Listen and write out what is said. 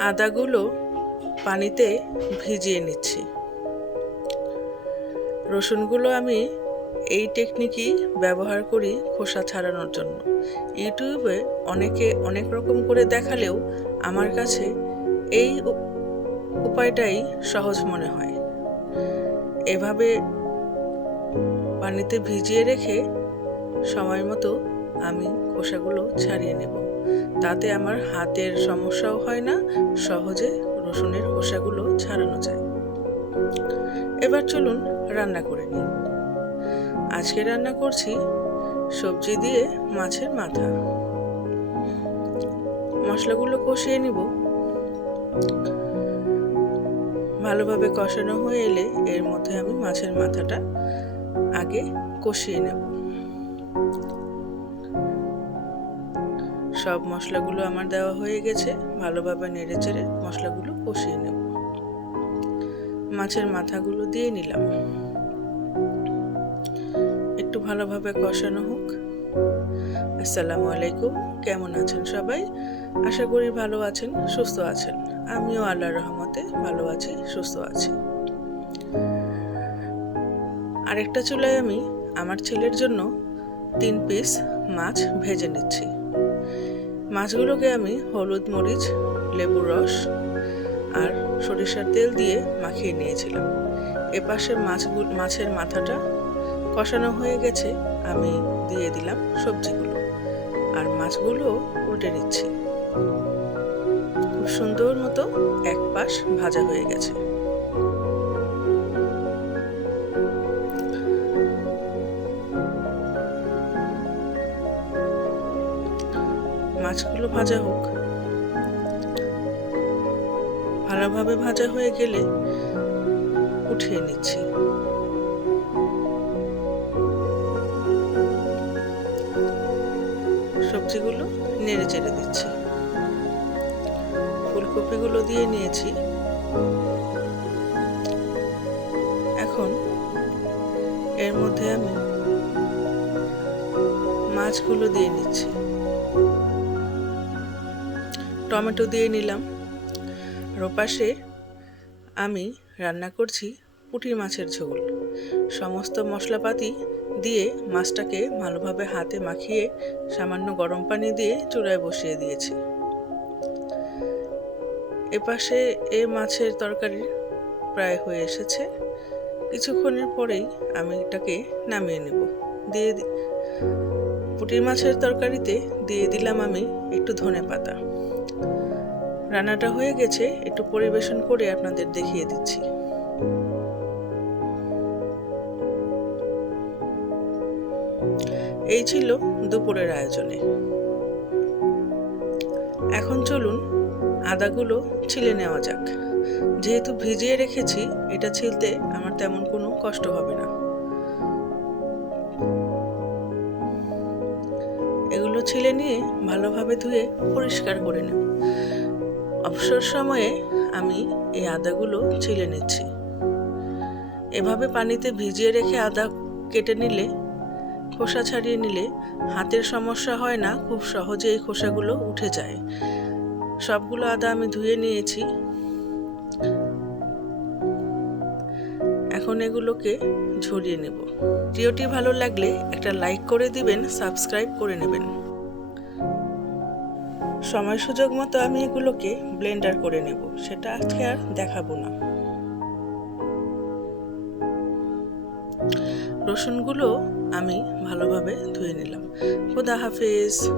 আদাগুলো পানিতে ভিজিয়ে নিচ্ছি। রসুনগুলো আমি এই টেকনিকই ব্যবহার করি খোসা ছাড়ানোর জন্য। ইউটিউবে অনেকে অনেক রকম করে দেখালেও আমার কাছে এই উপায়টাই সহজ মনে হয়। এভাবে পানিতে ভিজিয়ে রেখে সময় মতো আমি খোসাগুলো ছাড়িয়ে নেব। তাতে আমার হাতের সমস্যাও হয় না, সহজে রসুনের খোসাগুলো ছাড়ানো যায়। এবার চলুন রান্না করে নিই। আজকে রান্না করছি সবজি দিয়ে মাছের মাথা। মশলাগুলো কষিয়ে নিব। ভালোভাবে কষানো হয়ে এলে এর মধ্যে আমি মাছের মাথাটা আগে কষিয়ে নেব। সব মশলাগুলো আমার দেওয়া হয়ে গেছে। ভালোভাবে নেড়ে চেড়ে মশলাগুলো কষিয়ে নেব। মাছের মাথাগুলো দিয়ে নিলাম। একটু ভালোভাবে কষানো হোক। আসসালামু আলাইকুম। কেমন আছেন সবাই? আশা করি ভালো আছেন, সুস্থ আছেন। আমিও আল্লাহ রহমতে ভালো আছি, সুস্থ আছি। আরেকটা চুলায় আমি আমার ছেলের জন্য তিন পিস মাছ ভেজে নিচ্ছি। মাছগুলোকে আমি হলুদ মরিচ, লেবুর রস আর সরিষার তেল দিয়ে মাখিয়ে নিয়েছিলাম। এপাশে মাছগুলো মাছের মাথাটা কষানো হয়ে গেছে, আমি দিয়ে দিলাম সবজিগুলো আর মাছগুলো উল্টে নিচ্ছি। খুব সুন্দর মতো এক পাশ ভাজা হয়ে গেছে। মাছগুলো ভাজা হোক। ভালোভাবে ভাজা হয়ে গেলে উঠিয়ে নিচ্ছি। সবজিগুলো নেড়ে চেড়ে দিচ্ছি। ফুলকপিগুলো দিয়ে নিয়েছি। এখন এর মধ্যে আমি মাছগুলো দিয়ে নিচ্ছি। টমেটো দিয়ে নিলাম। আর ওপাশে আমি রান্না করছি পুঁটি মাছের ঝোল। সমস্ত মশলাপাতি দিয়ে মাছটাকে ভালোভাবে হাতে মাখিয়ে সামান্য গরম পানি দিয়ে চূড়ায় বসিয়ে দিয়েছি। এপাশে এ মাছের তরকারি প্রায় হয়ে এসেছে। কিছুক্ষণের পরেই আমি এটাকে নামিয়ে নেব। দিয়ে দি- পুঁটি মাছের তরকারিতে দিয়ে দিলাম আমি একটু ধনে পাতা রান্নাটা হয়ে গেছে, একটু পরিবেশন করে আপনাদের দেখিয়ে দিচ্ছি। এই ছিল দুপুরের আয়োজনে। এখন চলুন, আদাগুলো ছিলে নেওয়া যাক। যেহেতু ভিজিয়ে রেখেছি, এটা ছিলতে আমার তেমন কোনো কষ্ট হবে না। এগুলো ছিলে নিয়ে ভালোভাবে ধুয়ে পরিষ্কার করে নেব। অবসর সময়ে আমি এই আদাগুলো ছিলে নিচ্ছি। এভাবে পানিতে ভিজিয়ে রেখে আদা কেটে নিলে, খোসা ছাড়িয়ে নিলে হাতের সমস্যা হয় না, খুব সহজে এই খোসাগুলো উঠে যায়। সবগুলো আদা আমি ধুয়ে নিয়েছি। এখন এগুলোকে ঝরিয়ে নেব। ভিডিওটি ভালো লাগলে একটা লাইক করে দিবেন, সাবস্ক্রাইব করে নেবেন। সময় সুযোগ মতো আমি এগুলোকে ব্লেন্ডার করে নেব, সেটা আজকে আর দেখাবো না। রসুনগুলো আমি ভালোভাবে ধুয়ে নিলাম। খুদা হাফেজ।